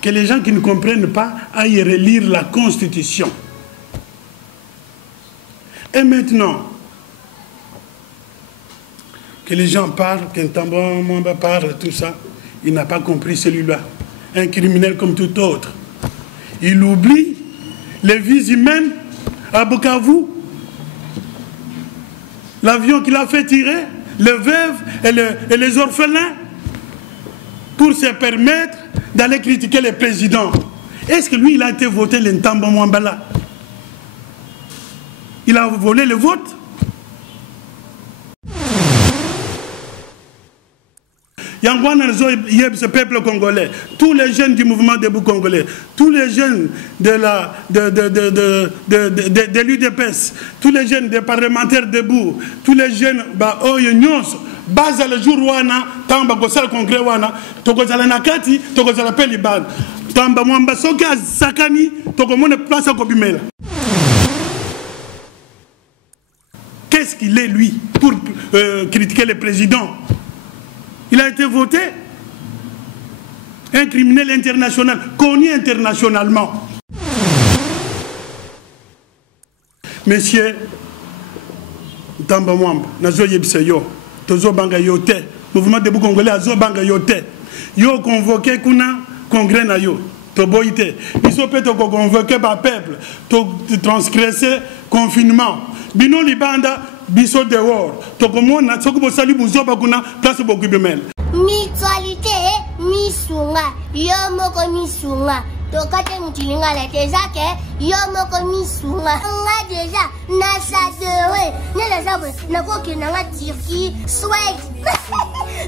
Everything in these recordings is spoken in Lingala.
Que les gens qui ne comprennent pas aillent relire la Constitution. Et maintenant, que les gens parlent, qu'un tambour Mwamba parle, tout ça, il n'a pas compris celui-là. Un criminel comme tout autre. Il oublie les vies humaines à Bukavu. L'avion qu'il a fait tirer, les veuves et les orphelins, pour se permettre d'aller critiquer le président. Est-ce que lui, il a été voté l'Intambo Mwambala? Il a volé le vote? Yangwana ce peuple congolais, tous les jeunes du mouvement debout congolais, tous les jeunes de l'UDPS, tous les jeunes des parlementaires debout, tous les jeunes, base le jour wana, tamba kosal congrès wana, tokozala nakati, tokozala pelibad, tamba mwamba soka sakani, tokomone place à Kobimela. Qu'est-ce qu'il est lui pour critiquer le président? Il a été voté un criminel international, connu internationalement. Monsieur Tamba Mwamba, Nazo Yebseyo, Tozo Banga Yote, mouvement debout congolais, Azo Banga Yote, Yo convoqué Kuna, congrès na yo, Toboïte, ils sont peut-être convoqués par peuple, to transgresser confinement. Bino Libanda, Biso dehors, Tokomona, Sokubo Sali Bouzoba Kuna, place Bokubimel. Mutualité, Misunga, Yomoko Misunga. Tokate mutilinga la tezake, Yomoko Misunga. On a déjà, Nasa de Nela Nakoki Nanga Turquie, Suède.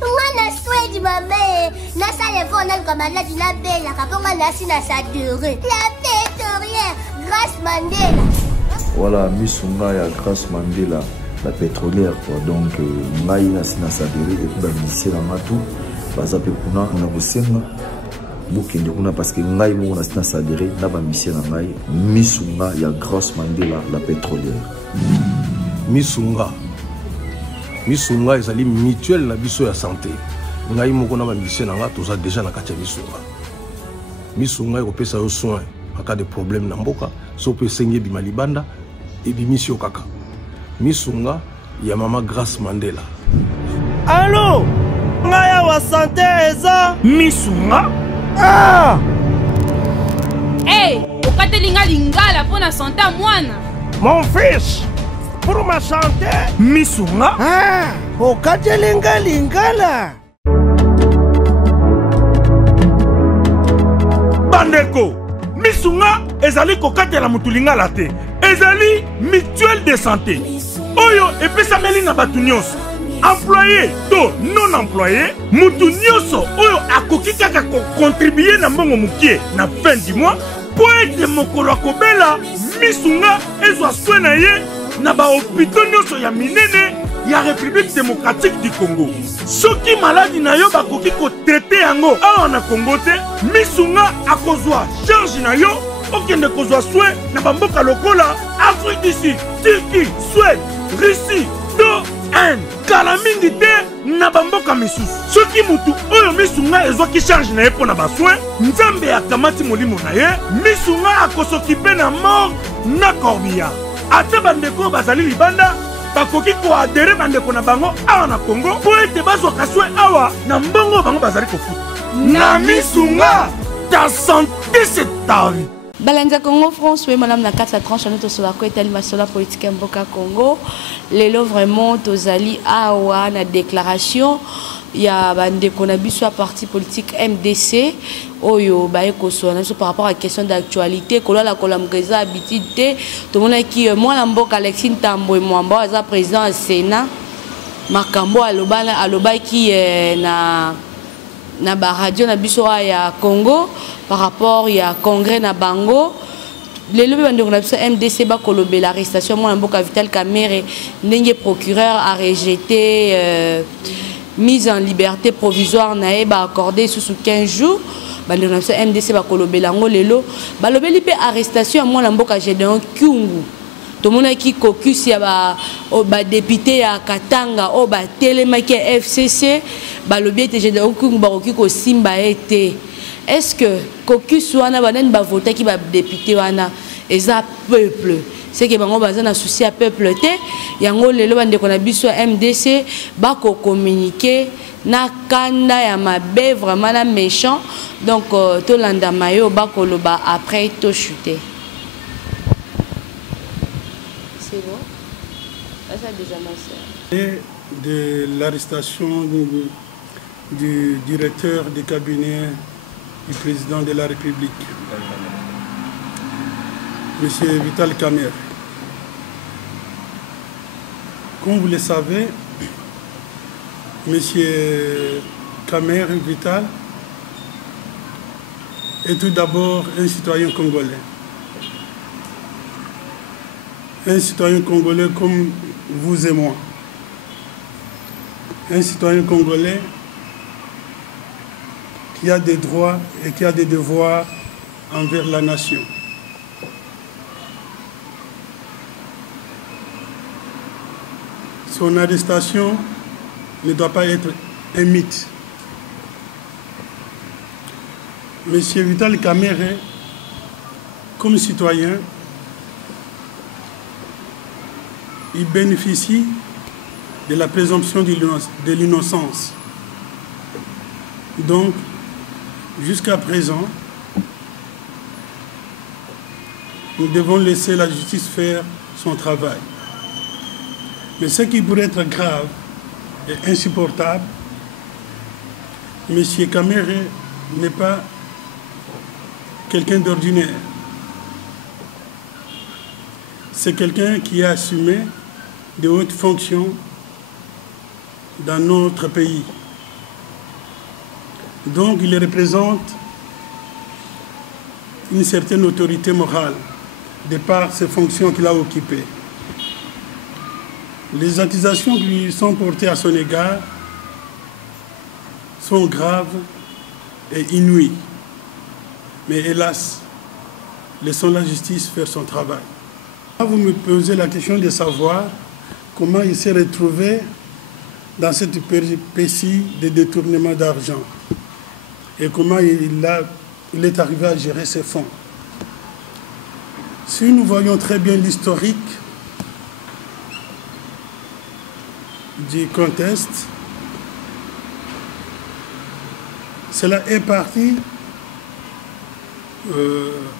On a Suède, ma mère. Nasa les fonds, comme la dina belle, Kaponga Nasi Nasa de la pétrolière, grâce Mandela. Voilà, Misunga ya grâce Mandela. La pétrolière quoi. Donc ngai na sadere et puis mission na matu baza pe kuna na bosenga bokende kuna parce que ngai mo na sadere na ba mission na ngai Misunga ya grâce Mandela la pétrolière. Misunga ezali mutuelle na biso ya santé. Ngai mo na ba mission na nga toza déjà na kati ya Misunga ko pesa yo soin en cas de problème na mboka so pe sengi bima libanda et bimisio kaka. Misunga ya mama Grace Mandela. Allô? Ngaya wa santé eza Misunga? Ah! Hey, okatelinga lingala pour la santé à mwana. Mon fils, pour ma santé, Misunga? Ah, okatelinga lingala. Bandeko, Misunga ezali kokatela mutulinga la te. Ezali mutuelle de santé. Oyo epesameli na batu nyonso. Employé to non employé, mutu nyonso oyo akoki kaka contribuer na mbongo mukie na fin du mois po ete mokolo akobela Misunga ezwa soin na ye na ba hôpitaux nyonso ya minene ya République démocratique du Congo. Soki maladi na yo bakoki ko traiter yango awa na Congo te, Misunga akozwa charge na yo okende kozwa soin na bamboka lokola Afrique du Sud, Turquie, Suède, Russie, to Inde. Kala mingi te na bamboka misusu. Soki mutu oyo Misunga ezwaki charge na ye pona basoin, Nzambe akamati molimo na ye, Misunga akosokipe na mort na corbillard. Ate bandeko bazali libanda bakoki ko adere bandeko na bango awa na Congo po ete bazwaka soin awa na mbongo bango bazali kofuta. Na Misunga, ta santé c'est ta vie. Balanza Congo France, oui, madame la 4 tranche à notre sur la côte la politique Mboka Congo. Les lots vraiment aux alliés awa na déclaration. Il y a bande qu'on a vu sur parti politique MDC. Oyo bae kosona par rapport à la question d'actualité. Kola la kolamgreza habitude. Tout le monde qui moi la Mboka Alexine Tambo et moi Mboka président du Sénat. Makambo aloba qui na ba radio na biso ya Congo par rapport ya congrès na bango les lobby bande na biso MDC ba kolobela l'arrestation moi Mboka Vital Kamerhe ndenge procureur a rejeté mise en liberté provisoire na ba accordé sous 15 jours bande na biso MDC ba kolobela ngo lelo ba lobeli pe arrestation moi Mboka Gédéon Kyungu tout le monde qui caucus ya ba député ya Katanga o ba telemaki FCC ba lobby te Gédéon Kyungu ba ko simba été est-ce que caucus wana banen ba voter qui ba député wana eza peuple c'est que bango baza na souci à peuple té yango lelo bande ko na biso MDC ba ko communiquer na kanda ya mabe vraiment na méchant donc to landa mayo ba ko loba après to chuter. C'est bon. Ça déjà ma et de l'arrestation du directeur du cabinet du président de la République, M. Vital Kamerhe. Comme vous le savez, M. Kamerhe Vital est tout d'abord un citoyen congolais. Un citoyen congolais comme vous et moi. Un citoyen congolais qui a des droits et qui a des devoirs envers la nation. Son arrestation ne doit pas être un mythe. Monsieur Vital Kamerhe, comme citoyen, il bénéficie de la présomption de l'innocence. Donc, jusqu'à présent, nous devons laisser la justice faire son travail. Mais ce qui pourrait être grave et insupportable, M. Kamerhe n'est pas quelqu'un d'ordinaire. C'est quelqu'un qui a assumé de hautes fonctions dans notre pays. Donc il représente une certaine autorité morale de par ses fonctions qu'il a occupées. Les accusations qui lui sont portées à son égard sont graves et inouïes. Mais hélas, laissons la justice faire son travail. Vous me posez la question de savoir comment il s'est retrouvé dans cette péripétie de détournement d'argent et comment il est arrivé à gérer ses fonds. Si nous voyons très bien l'historique du contexte, cela est parti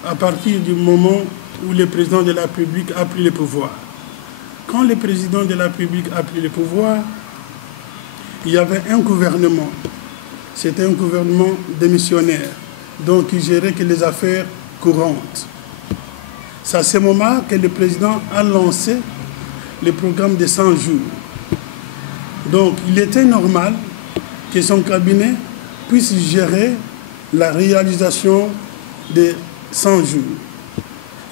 à partir du moment où le président de la République a pris le pouvoir. Quand le président de la République a pris le pouvoir, il y avait un gouvernement. C'était un gouvernement démissionnaire, donc il gérait que les affaires courantes. C'est à ce moment que le président a lancé le programme de 100 jours. Donc il était normal que son cabinet puisse gérer la réalisation des 100 jours.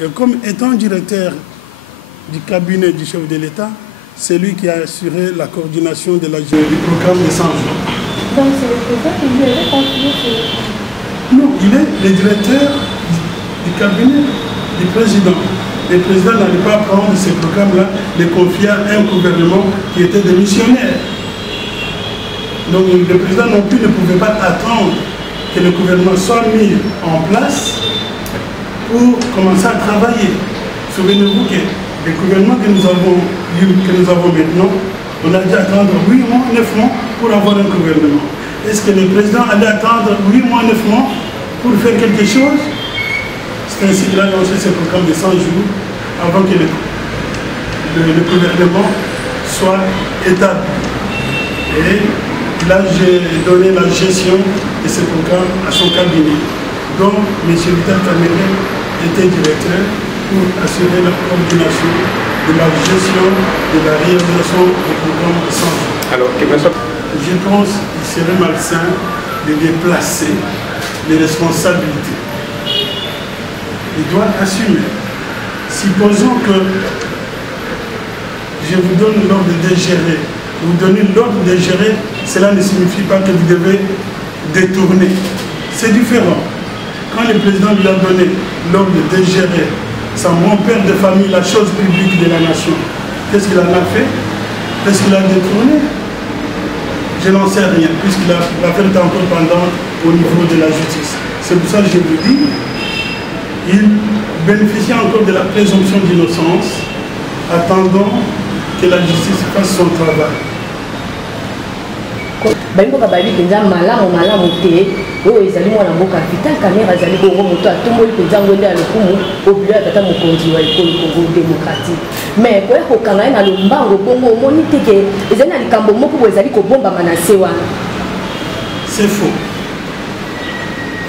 Et comme étant directeur du cabinet du chef de l'État, c'est lui qui a assuré la coordination de la gestion du programme de 100 jours. Donc c'est le président qui lui avait confié ce... Non, il est le directeur du cabinet du président. Le président n'allait pas prendre ce programme-là, les confier à un gouvernement qui était démissionnaire. Donc le président non plus ne pouvait pas attendre que le gouvernement soit mis en place pour commencer à travailler. Souvenez-vous que le gouvernement que nous avons maintenant, on a dû attendre 8 mois, 9 mois pour avoir un gouvernement. Est-ce que le président allait attendre 8 mois, 9 mois pour faire quelque chose? C'est ainsi qu'il a lancé ce programme de 100 jours avant que le gouvernement soit établi. Et il a donné la gestion de ce programme à son cabinet. Donc, M. Vital Kamerhe était directeur pour assurer la coordination de la gestion de la réalisation du programme de 100 jours. Alors, je pense qu'il serait malsain de déplacer les responsabilités. Il doit assumer. Supposons que je vous donne l'ordre de gérer. Vous donnez l'ordre de gérer, cela ne signifie pas que vous devez détourner. C'est différent. Quand le président lui a donné l'ordre de gérer son bon père de famille, la chose publique de la nation, qu'est-ce qu'il en a fait? Est-ce qu'il a détourné? Je n'en sais rien, puisqu'il a fait le temps pendant au niveau de la justice. C'est pour ça que je vous dis, il bénéficie encore de la présomption d'innocence, attendant que la justice fasse son travail. Baimboka babi penza malamu te oyo ezali mwana mboka Vital Kamerhe azali bongo moto atomboli penza ngwende ya lokumu obilo ya tata mokonzi wa ekolo Congo démocratique mais koya kokanga ye na lombango bongo omoni teke ezali na likambo moko boye ezali kobombama na se wana. C'est faux.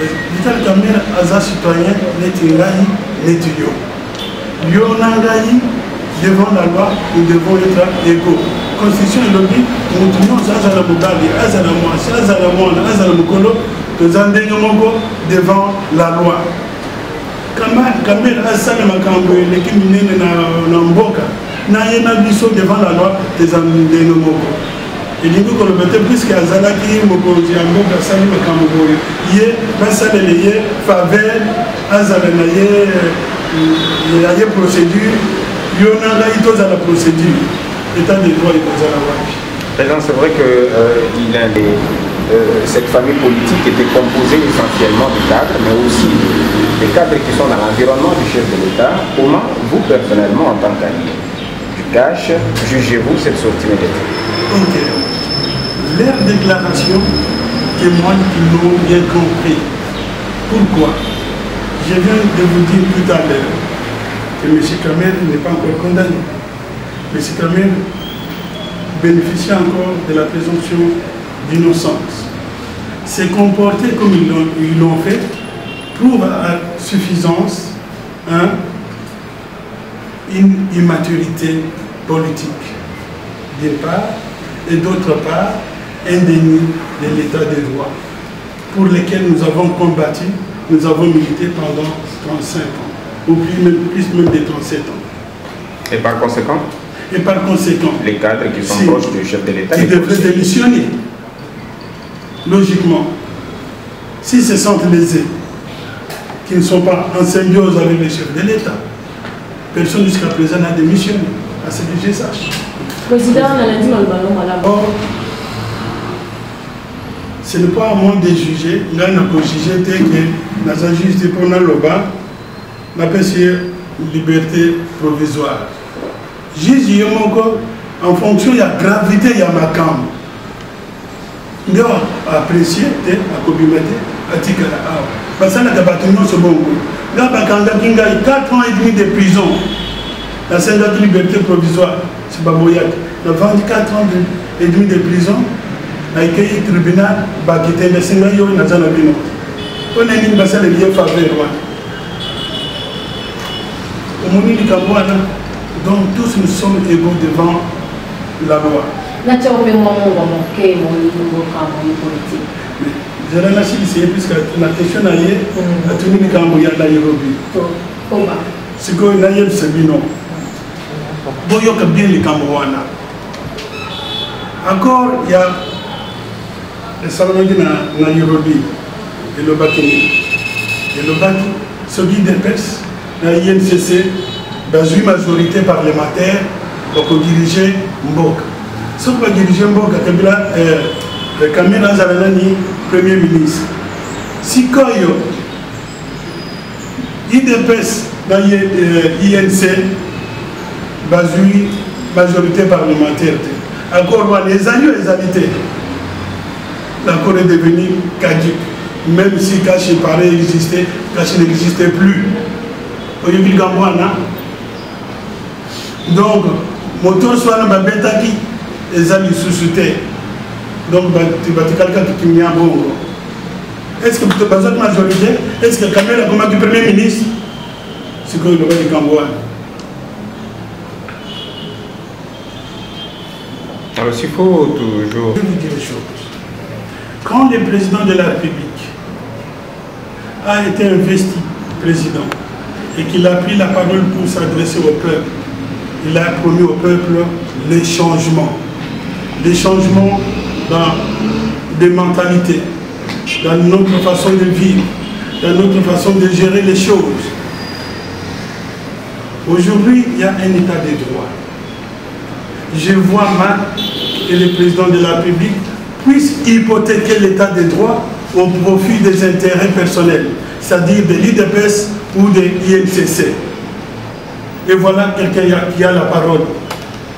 Vital Kamerhe aza citoyen neti ngai neti yo. Yo na ngai devant la loi nous devons être égaux. Constitution elobi mutu nyonso azala mobali azala mwasi azala mwana azala mokolo toza ndenge moko devant la loi. Kamerhe asala makambo eleki minene na mboka naye na biso devant la loi toza ndenge moko. elingi koloba te puisque azalaki mokonzi ya mboka asali makambo boye ye basalele ye faveur azala na ye procédure yo na ngai tozala procédure état de droit ekozala wapi. Président, c'est vrai que cette famille politique était composée essentiellement de cadres, mais aussi des cadres qui sont dans l'environnement du chef de l'État. Comment vous, personnellement, en tant qu'allié du cash, jugez-vous cette sortie médiatique? Ok. Leurs déclarations témoignent qu'ils l'ont bien compris. Pourquoi? Je viens de vous dire tout à l'heure que M. Kamerhe n'est pas encore condamné. M. Kamerhe bénéficie encore de la présomption d'innocence. Se comporter comme ils l'ont fait prouve à suffisance une immaturité politique, d'une part, et d'autre part, un déni de l'état de droit, pour lequel nous avons combattu, nous avons milité pendant 35 ans, ou plus même de 37 ans. Et par conséquent? Et par conséquent, les cadres qui sont proches du chef de l'État, qui devraient démissionner, logiquement, s'ils se sentent lésés, qui ne sont pas en symbiose avec le chef de l'État, personne jusqu'à présent n'a démissionné, à ce que je sache. Président, on a dit Or, ce n'est pas à moi de juger, là, on a jugé que dans un juge de Pona-Loba, on appelle liberté provisoire. Juge Yomoko, en fonction de la gravité, il y a ma camp. On a apprécié, à Kobimete, à Tikala. Parce que nous avons ce bon goût. Nous avons 4 ans et demi de prison. La Sénat de liberté provisoire, c'est Baboyak. Nous avons 4 ans et demi de prison. Avec le tribunal, Bakité, le Sénat, il y a un Zanabino. On a une basse de liens faveur. Au moment du Kabouana, donc tous nous sommes égaux devant la loi. Je l'ai lâché ici, puisque la question a été à tout le monde qui a été c'est que nous avons ce binon. Bon, il y a bien les Camerounais. Encore, il y a le salon de Nairobi et le Bakini. Et le Baki, celui des PES, la INCC, dans une majorité parlementaire, pour diriger Mboka. Ce qui va diriger Mboka, c'est Kamerhe Azalani, Premier ministre. Si Koyo, IDPS, dans l'INC, dans une majorité parlementaire, encore les alliés et les habités, la Corée est devenue caduque. Même si Kachi paraît exister, Kachi n'existait plus. Au Yébi Gambouana. Donc, moteur soit dans la bêta qui les amis sous-soutés. Donc, tu vas te quelqu'un qui m'y a bon. Est-ce que tu as besoin de majorité? Est-ce que Kamerhe a comme du Premier ministre? C'est quoi le roi du Gambouana? Alors, s'il faut toujours... Je vais vous dire une chose. Quand le président de la République a été investi président et qu'il a pris la parole pour s'adresser au peuple, il a promis au peuple les changements. Des changements dans des mentalités, dans notre façon de vivre, dans notre façon de gérer les choses. Aujourd'hui, il y a un état de droit. Je vois mal que le président de la République puisse hypothéquer l'état de droit au profit des intérêts personnels, c'est-à-dire de l'IDPS ou de l'INCC. Et voilà quelqu'un qui a la parole.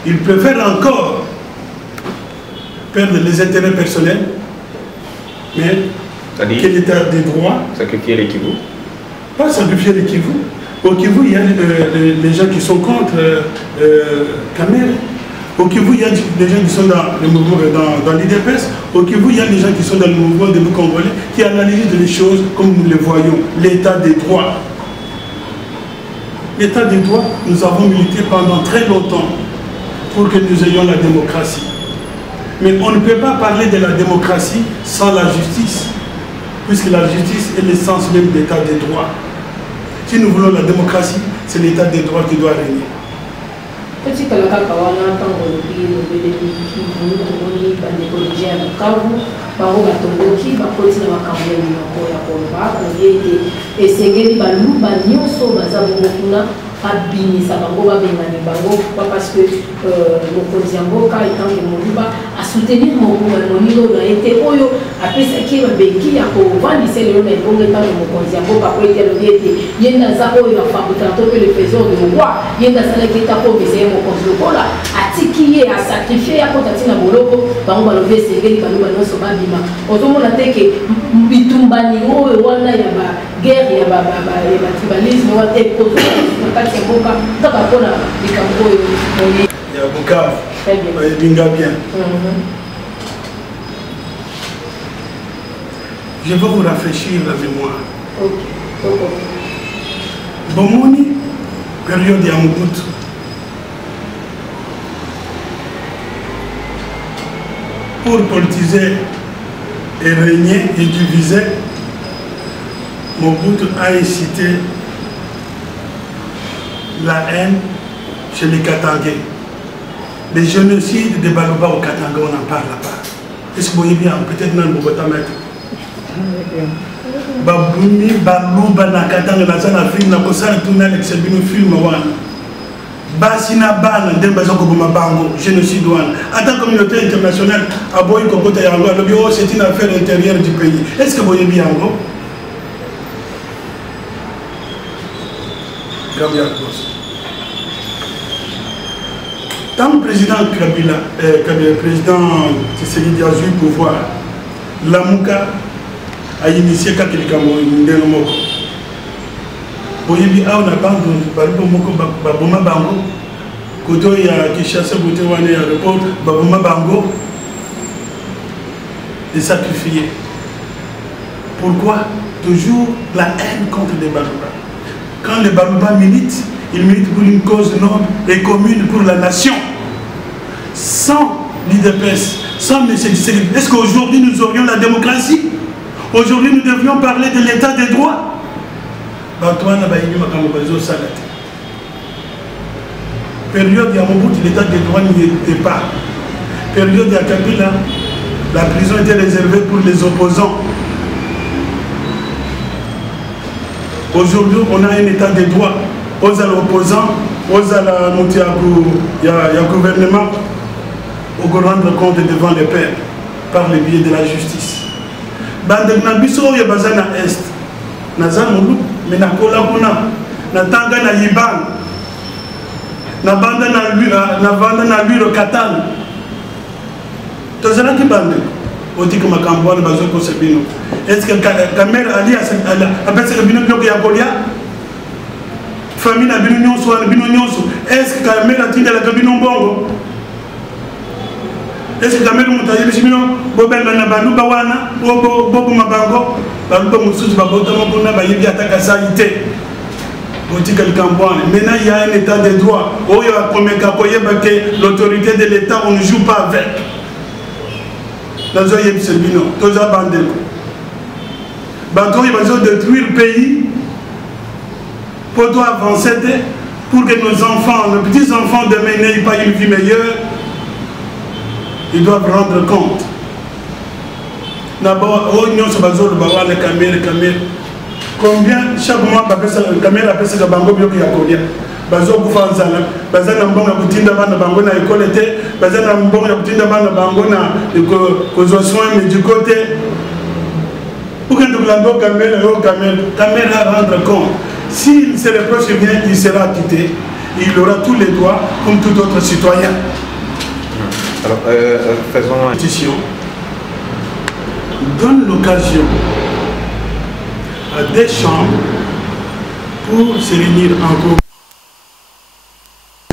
Il préfère encore perdre les intérêts personnels, mais quel état des droits. Sacrifier les Kivu. Pas sacrifier les Kivu. Au Kivu, il y a les gens qui sont contre Kamel. Au Kivu, il y a des gens qui sont dans le mouvement, dans l'IDPS. Au Kivu, il y a des gens qui sont dans le mouvement des Congolais qui analysent les choses comme nous les voyons. L'état des droits. L'état des droits, nous avons milité pendant très longtemps pour que nous ayons la démocratie. Mais on ne peut pas parler de la démocratie sans la justice, puisque la justice est l'essence même de l'état des droits. Si nous voulons la démocratie, c'est l'état des droits qui doit régner. Petit Kalaka wana tango le qui vous bandécologien à Bukavu, bango batomboki bakoti na makambo ya minoko ya Kolba, et sengeli balu banyoso bazabo kuna abinisa bango babengani bango parce que mokonzi ya mboka etange moluba a soutenir monilo na ete oyo apesaki babeki ya kovandisa lelo na ebongo etange mokonzi ya mboka po ete alobi ete yenda aza oyo afabrikant to mpe le faiseur de roi yenda asalaki eta po obesa ye mokonzi lokola atiki ye asakrifie ya kota ntina boloko bango balobi esengeli baluba nyonso babima ozomona te ke bitumbani oyo wana ya baguerre ya batribalisme wana ekozokati ya mboka kaka mpona likambo oyo ya Bukavu ebinga bien. Je vais vous rafraîchir la mémoire. Bomoni, période ya Mobutu. Pour politiser et régner et diviser, Mobutu a incité la haine chez les Katangais. Les génocides de Baluba au Katanga, on en parle là-bas. Est-ce que vous voyez bien? Peut-être dans le Bogota mettre. Baboumi, Baluba, na Katanga, na zana film, na kosana tourner l'exebino film wana. Basina Bana, Dembazoko Bango, génocide wana. Attends, communauté internationale, à Boy Kokota Yango, le bureau, c'est une affaire intérieure du pays. Est-ce que vous voyez bien Yango? Quand le président Kabila, le président Tshisekedi a eu le pouvoir, Lamuka a initié quelques Ndelo. Boyebi a on a bandu balubo moko baboma bango koto ya Kinshasa bote wana ya report baboma bango de sacrifier. Pourquoi? Toujours la haine contre les Baluba. Quand les Baluba militent, ils militent pour une cause noble et commune pour la nation. Sans l'IDPS, sans M. Tshisekedi, est-ce qu'aujourd'hui nous aurions la démocratie? Aujourd'hui nous devrions parler de l'état des droits. Période à Mobutu, l'état des droits n'y était pas. Période à Kabila, la prison était réservée pour les opposants. Aujourd'hui, on a un état des droits. Aux opposants, aux gouvernement, au rendre compte devant les pairs par le biais de la justice. Bandegnabiso ya bazana est. Nazamulu, mais na kola kuna, na tanga na yiban, na banda na lui le katan. Tozana ki bande. Oti comme Kamboua na bazoko sebino. Est-ce que Kamel Ali a pensé que bino bloc ya Golia? Famille na bino nyonso na bino nyonso. Est-ce que Kamel a tinda la kabino bongo? Est-ce que Kamel mutaye bino bobenda na bandu bawana bobo mabango baluba mususu babota mabona bayebi ataka saité. Oti quel Kamboua. Maintenant il y a un état de droit. Oyo akomeka koyeba que l'autorité de l'État on ne joue pas avec. Dans un yébisebino, tous à Bandeko. Bateau, ils vont détruire le pays pour avancer, pour que nos enfants, nos petits-enfants demain n'aient pas une vie meilleure. Ils doivent rendre compte. D'abord, combien chaque mois, la caméra appelle ça Bango Bio Yakolia. Bazo kufanzana bazana mbonga kutinda bana bango na école était bazana mbonga kutinda bana bango na kozwa soins médicaux té Pour que nous l'avons caméra rendre compte. S'il se reproche rien, il sera quitté. Il aura tous les droits comme tout autre citoyen. Alors, faisons un... Pétition donne l'occasion à des chambres pour se réunir encore.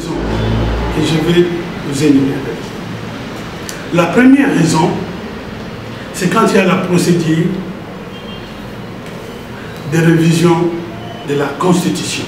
Et je vais vous énumérer. La première raison, c'est quand il y a la procédure de révision de la Constitution.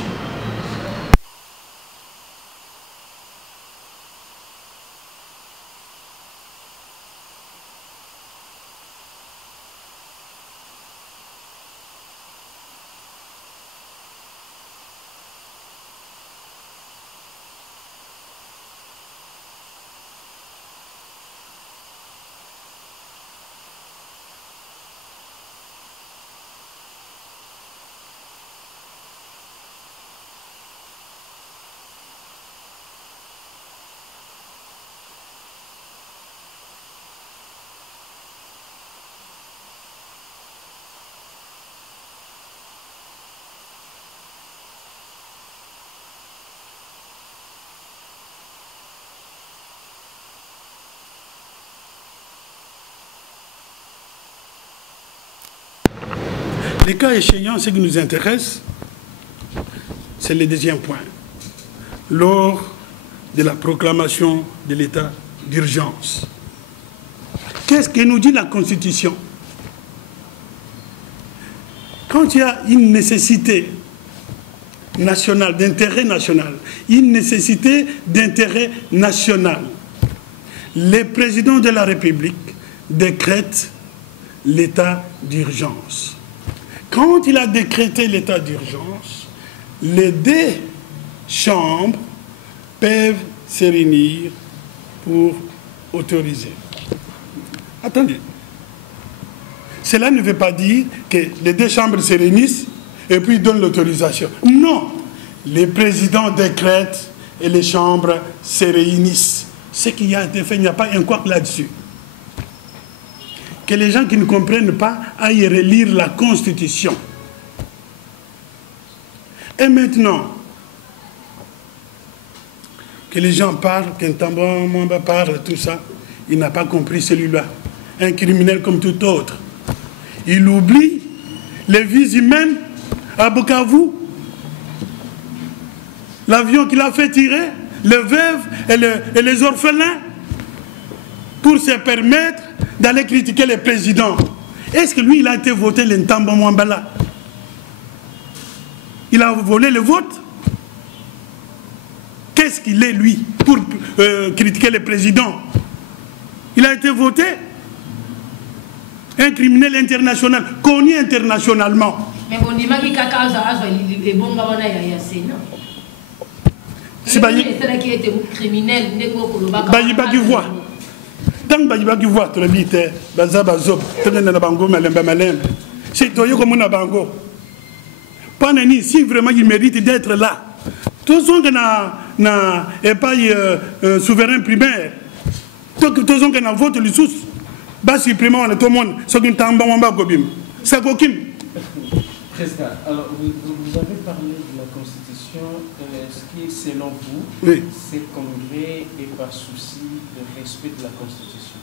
Les cas échéants, ce qui nous intéresse, c'est le deuxième point. Lors de la proclamation de l'état d'urgence. Qu'est-ce que nous dit la Constitution? Quand il y a une nécessité nationale, d'intérêt national, une nécessité d'intérêt national, le président de la République décrète l'état d'urgence. Quand il a décrété l'état d'urgence, les deux chambres peuvent se réunir pour autoriser. Attendez. Cela ne veut pas dire que les deux chambres se réunissent et puis donnent l'autorisation. Non. Les présidents décrètent et les chambres se réunissent. Ce qui a été fait, il n'y a pas un couac là-dessus. Que les gens qui ne comprennent pas aillent relire la Constitution. Et maintenant, que les gens parlent, qu'un tambour parle, tout ça, il n'a pas compris celui-là. Un criminel comme tout autre. Il oublie les vies humaines à Bukavu, l'avion qu'il a fait tirer, les veuves et les orphelins, pour se permettre d'aller critiquer le président. Est-ce que lui, il a été voté l'Ntamba Mwambala? Il a volé le vote? Qu'est-ce qu'il est, lui, pour critiquer le président? Il a été voté? Un criminel international, connu internationalement. Mais on dit que les bons c'est criminel. Tant que vous voyez, vite, si vraiment il mérite d'être là, tous ceux qui n'ont pas souverain primaire, tous ceux qui n'ont voté le sous, bas supprimer tout le monde, ceux qui n'ont c'est Gokim. Président, alors vous avez parlé de la Constitution, ce qui, selon vous, oui, c'est congrès et par souci de respect de la Constitution.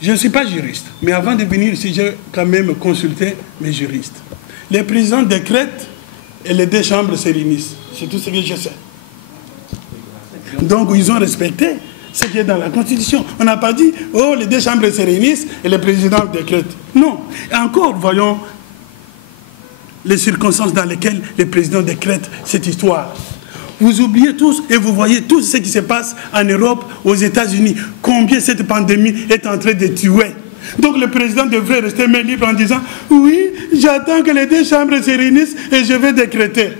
Je ne suis pas juriste, mais avant de venir ici, j'ai quand même consulté mes juristes. Les présidents décrètent et les deux chambres se réunissent. C'est tout ce que je sais. Donc, ils ont respecté ce qui est dans la Constitution. On n'a pas dit, oh, les deux chambres se réunissent et le président décrète. Non. Et encore, voyons les circonstances dans lesquelles le président décrète cette histoire. Vous oubliez tous et vous voyez tout ce qui se passe en Europe, aux États-Unis. Combien cette pandémie est en train de tuer. Donc le président devrait rester main libre en disant, oui, j'attends que les deux chambres se réunissent et je vais décréter.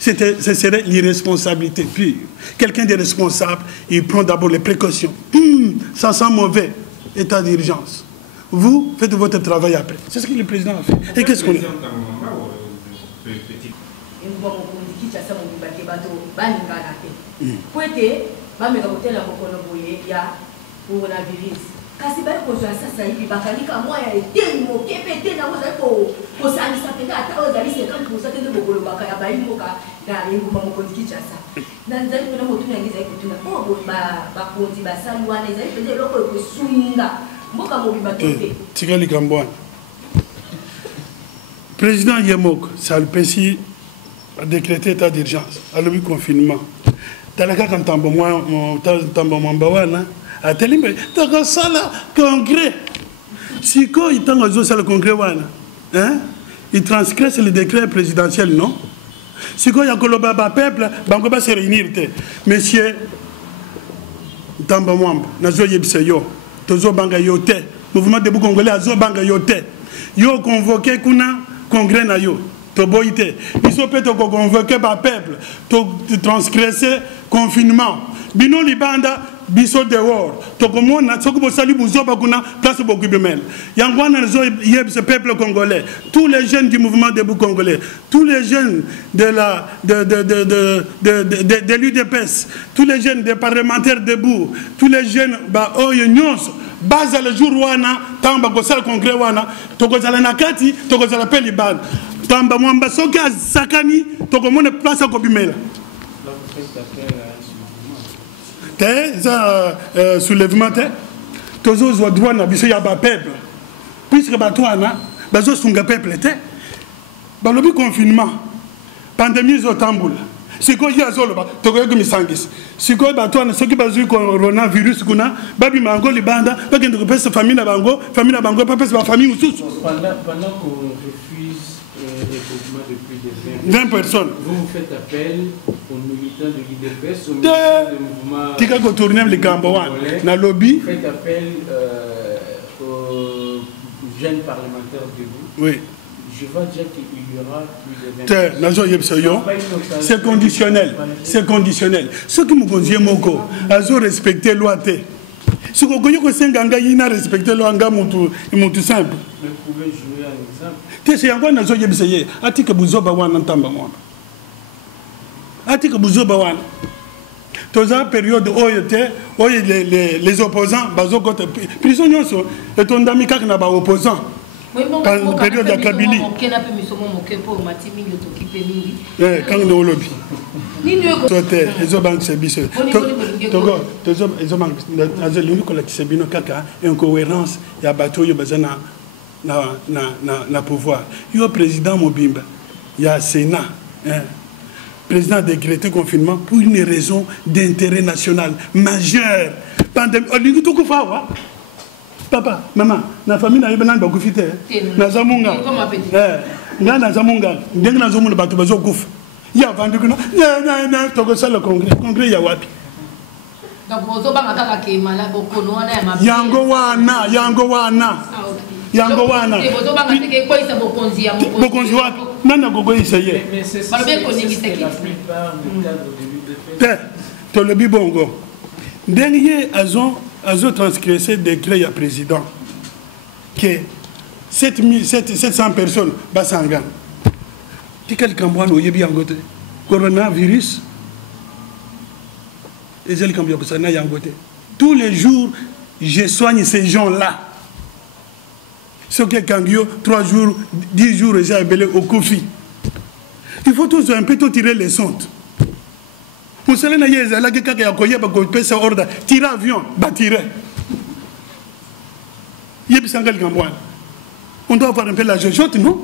Ce serait l'irresponsabilité pure. Quelqu'un de responsable, il prend d'abord les précautions. Ça sent mauvais, état d'urgence. Vous faites votre travail après. C'est ce que le président a fait. Et qu'est-ce qu'on a? kasi bali kozwa sasa hivi bakanika moya eteni moke mpe eteni yango ozali kosalisa mpenza ata oyo ezali 50% te nde bokolobaka ya bayimboka na engumba mokonzi kinshasa nazali mpena motuna yango ezali kotuna oyo bakonzi basali wana ezali mpenza eloko ekosunga mboka mobimba to te tika likambo wana président Yemok Salpesi a décrété état d'urgence alobi confinement talaka ka ntambo mwamba wana atelimbe takosala congrès siko itango azosala congrès wana il transgresse le décret présidentiel non siko ya koloba ba peuple bango ba se réunir te monsieur ntambo mwamba nazo yebisa yo tozo banga yo te mouvement debout congolais azo banga yo te yo convoqué kuna congrès na yo to boité biso pe to convoqué ba peuple to transgresser confinement bino libanda biso dehors to komona soko bosali buzoba kuna place bokubimel yangwana nazo yeb ce peuple congolais tous les jeunes du mouvement debout congolais tous les jeunes de la de l'UDPS tous les jeunes des parlementaires debout tous les jeunes ba oyo nyonso baza le jour wana tamba kosala congrès wana tokozala nakati tokozala pe libanda tamba mwamba soki azakani tokomona place akobimela te za soulèvement te tozozwa droit na biso ya bapeuple puisque bato wana bazosunga peuple te balobi confinement pandémie ezotambola sikoyo ye azoloba tokoyoki misangisi sikoyo bato wana soki bazwi coronavirus kuna babima yango libanda bakende kopesa famille na bango bapesa bafamille mosusu pendant qu'on refuse les mouvements de plus de 20 personnes. Vous faites appel aux militants de l'IDPS, aux militants du mouvement... Tika ko tourner le Gamboan, na lobby. Vous faites appel aux jeunes parlementaires de vous. Oui. Je vais dire qu'il y aura plus de 20 c'est conditionnel. C'est conditionnel. Ce qui me convient, Moko, azo respecter loi te. Ce que vous connaissez, il a respecté loi, il est simple. Vous pouvez jouer un exemple. C'est encore une chose qui est atika buzoba wana ntamba mwana atika buzoba wana toza période oyote oyo les opposants bazokota prison nyonso etondami kaka na ba opposants période ya Kabili quand nous lobby tote ezobank sebiso togo ezobank azelingi kolakisa bino kaka incohérence ya bato oyo bazana na pouvoir. Yo président Mobimba, il y a Sénat, président a décrété confinement pour une raison d'intérêt national majeur. Papa, maman, la famille n'a pas de confité. Na zamunga. Na zamunga. Ndenge na zomunga bato bazo kuf. Ya vandu kuna. Na toko sala congrès. Congrès ya wapi? Donc vous avez kaka ke mala bokono wana ya mapi. Yango wana. Yango wana bokonzi wapi nana gogoyisa ye te tolobi bongo ndenge ye azo transgressé décret ya président que 700 personnes basangana tikali kambwana oyebi yango te coronavirus ezali kambo ya kosana yango te tous les jours je soigne ces gens là. Ce qui est Kangyo, 3 jours, 10 jours, j'ai appelé au Kofi. Il faut tous un peu tirer les sondes. Vous savez, il y a des gens qui ont fait ça ordre, tirer avion, tirer. On doit avoir un peu la jojote, non?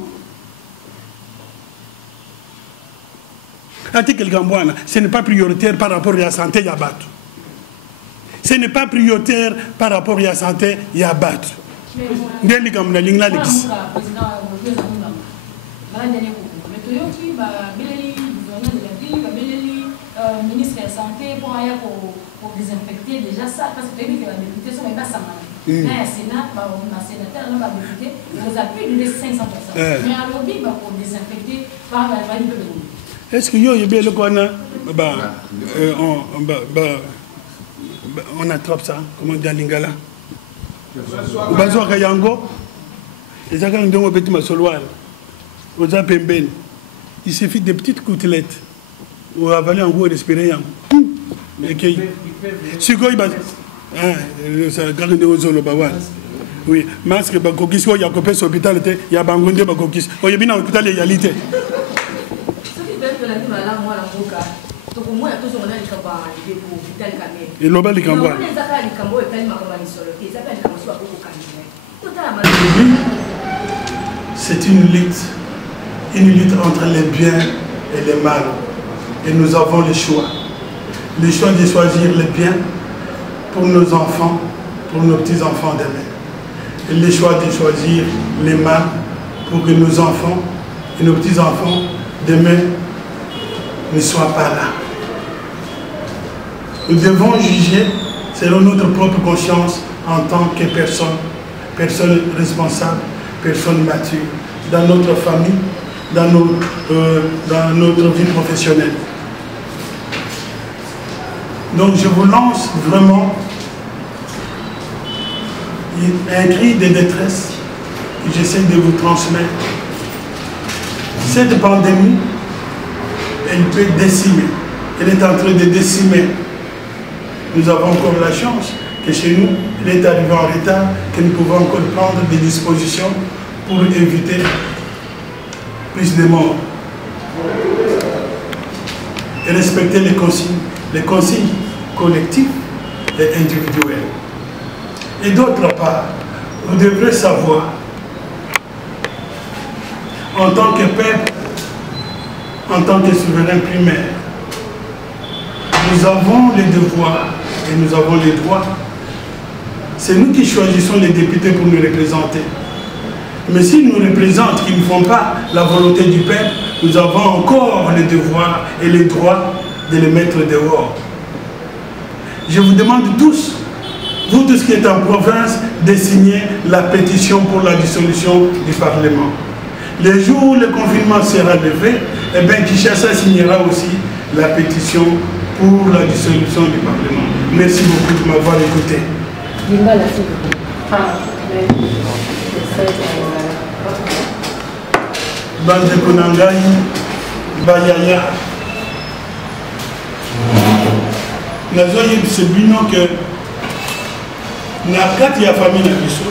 Article Gambouana, ce n'est pas prioritaire par rapport à la santé, il y a battu. Ce n'est pas prioritaire par rapport à la santé, il y a battu. Ndeni kamna lingla likisi ministre de la santé pour aller pour désinfecter déjà ça parce que les députés sont même pas samana. Là le Sénat ma sénateur là député nous a plus de 500 personnes. Mais à lobby pour désinfecter par la vanne de est-ce que yo yebe le kona on attrape ça comment dire lingala Bazoka yango ezaka ndongo petit masoloir oza pembeni il suffit de petites côtelettes ou avaler en gros respirer yango et que sikoy ça garde aux zones oui, masque bakokis ko yakopé hôpital té ya bangonde bakokis. Oye bina hôpital ya yalité. Et l'obal Likambwa. C'est une lutte entre les biens et les mal. Et nous avons le choix de choisir les biens pour nos enfants, pour nos petits-enfants demain. Et le choix de choisir les mal pour que nos enfants et nos petits-enfants demain ne soient pas là. Nous devons juger selon notre propre conscience en tant que personne responsable, personne mature, dans notre famille, dans notre vie professionnelle. Donc je vous lance vraiment un cri de détresse que j'essaie de vous transmettre. Cette pandémie, elle peut décimer. Elle est en train de décimer. Nous avons encore la chance que chez nous, elle est arrivée en retard, que nous pouvons encore prendre des dispositions pour éviter plus de morts. Et respecter les consignes collectives et individuelles. Et d'autre part, vous devrez savoir, en tant que peuple, en tant que souverain primaire, nous avons les devoirs et nous avons les droits. C'est nous qui choisissons les députés pour nous représenter. Mais s'ils nous représentent, qu'ils ne font pas la volonté du peuple, nous avons encore les devoirs et les droits de les mettre dehors. Je vous demande tous, vous tous qui êtes en province, de signer la pétition pour la dissolution du Parlement. Le jour où le confinement sera levé, eh bien, Kinshasa signera aussi la pétition pour la dissolution du Parlement. Merci beaucoup de m'avoir écouté. Bande Konangai, Bayaya. Nazoye Sebino que na kati ya famille na biso,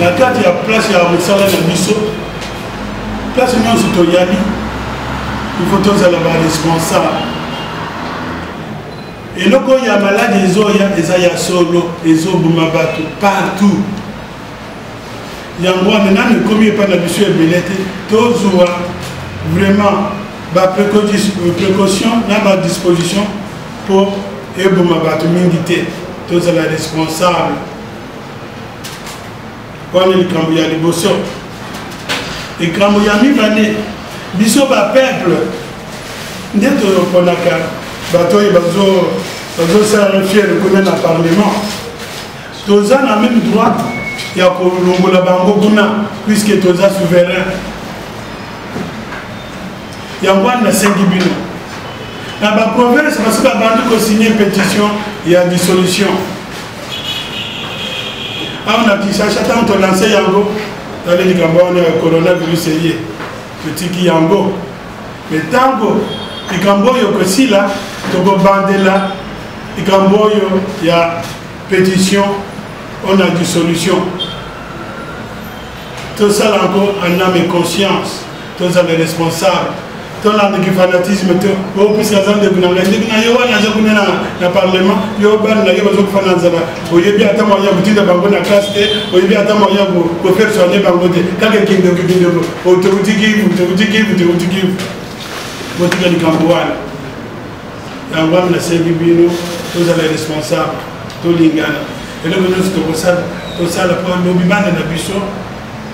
na kati ya place ya mosala na biso, place nyonso toyali, il faut tozala ba responsable. Et loko ya malade ezoya eza ya solo, ezobuma bato partout. Yango maintenant ne komi pas na biso ebelete, tozwa vraiment ba précaution na ba disposition pour ebuma bato mingi te. Tozala responsable. Wana likambo ya liboso. Likambo ya mibane biso ba peuple nde toponaka bato oyo bazosala fiere kuna na parlement. Toza na même droit ya kolongola bango kuna puisque toza souverain. Yango wana sengi bino. Na ba province parce que bandi ko signer pétition il y a dissolution. On a dit ça chacun on lancé yango dans les likambo na coronavirus yé petit qui yango. Mais tango likambo yo ko sila to go bandela likambo yo ya pétition on a dissolution. Tout ça encore en âme et conscience. Tous les responsables. Tout le fanatisme, tout plus de na parlement, yo ban na yo fanazana. Oye bien attends moyen vous dire bango na classe té, oye bien attends moyen vous faire soigner bango té. Quand quelqu'un de autoroutiki, vous tirez le cambouane. Yango na sebibino, tous les responsables, tout lingana. Et là nous sommes tout ça la pour l'obimana na biso.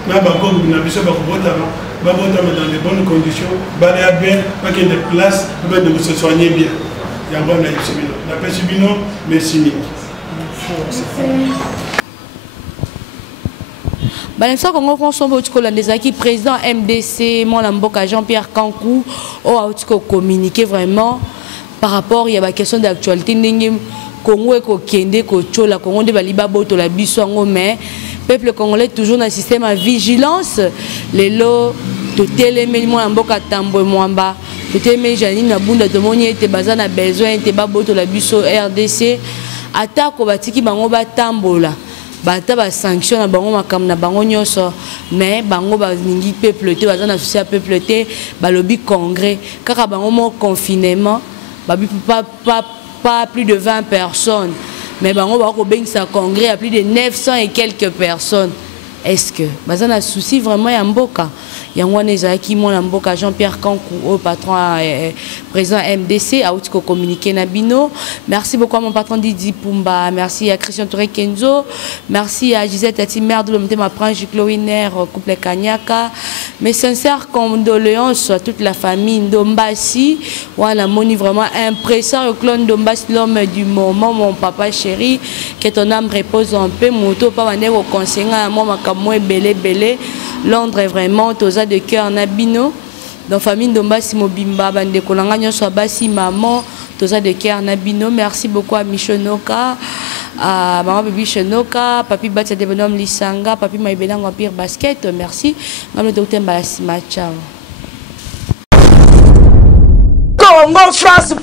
Na bango na biso ba kubotama. Dans les bonnes conditions, aller bien, pas qu'il y ait des places, de se soigner bien. Il y a un bon la paix subino, merci. Balensa Congo François Botikola qui président MDC Mboka Jean-Pierre Kankou a communiqué vraiment par rapport à la question d'actualité Congo et Kende Kochola Congo de Baliba Boto la Bissongo mais peuple congolais toujours dans un système de vigilance les lots tout élément en mboka tambo mwamba tout élément janine na bunda to moni te bazana besoin te baboto la biso RDC atako batiki bango batambola bata ba sanction na bango makam na bango nyoso mais bango ba ningi peuple te baza na souci ya peuple te balobi congrès kaka bango mo confinement babi pas plus de 20 personnes mais bango ba ko bengisa congrès à plus de 900 et quelques personnes. Est-ce que baza na souci vraiment ya mboka yango nezaki mona mboka Jean-Pierre Kankou au patron président MDC a aussi communiqué na bino. Merci beaucoup à mon patron Didi Pumba, merci à Christian Touré Kenzo, merci à Gisèle Tati Merde le ma prange Chloiner couple Kanyaka. Mes sincères condoléances à toute la famille Ndombasi. Voilà, moni vraiment impressionnant le clone Ndombasi, l'homme du moment, mon papa chéri, que ton âme repose en paix, moto pas mané au conseiller à moi ma belé Londres est vraiment toza de cœur nabino dans famille Ndombasi Mobimba bande kolanga nyoso basi maman toza de cœur nabino. Merci beaucoup à Michonoka à maman baby Chonoka papi Batia de bonhomme Lisanga papi Maïbelang Empire Basket. Merci maman docteur Balasima. Ciao. Congo France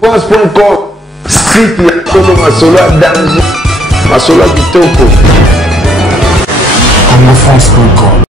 France.com site ya solo masolo ya danger masolo ya kitoko. CongoFrance.com